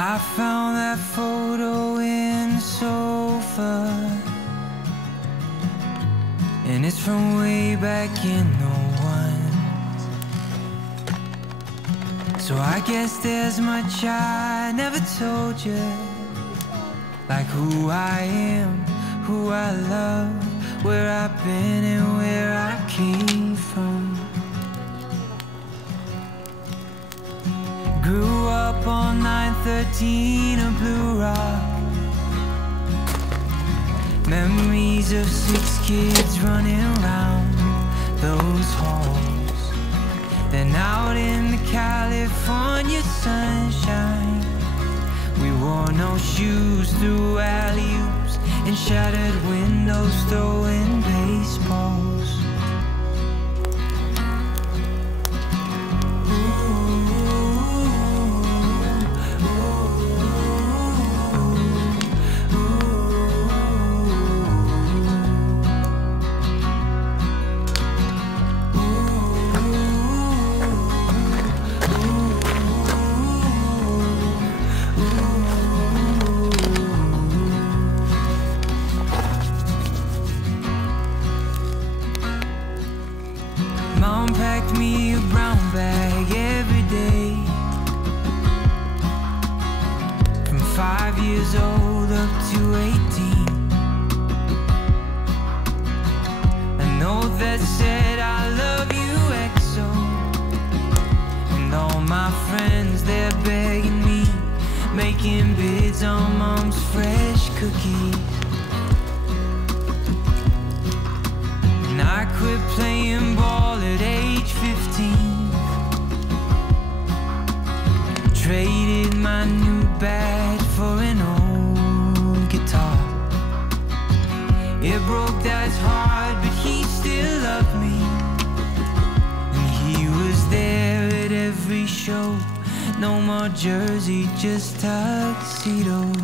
I found that photo in the sofa, and it's from way back in '01. So I guess there's much I never told you, like who I am, who I love, where I've been and where I came from. Grew up on 913 of Blue Rock. Memories of 6 kids running around those halls. Then out in the California sunshine, we wore no shoes through alley-oops and shattered windows, throwing baseballs. Mom packed me a brown bag every day, from 5 years old up to 18. A note that said I love you XO, and all my friends, they're begging me, making bids on Mom's fresh cookies. And I quit playing ball at age 15, traded my new bat for an old guitar. It broke Dad's heart, but he still loved me, and he was there at every show. No more jersey, just tuxedos.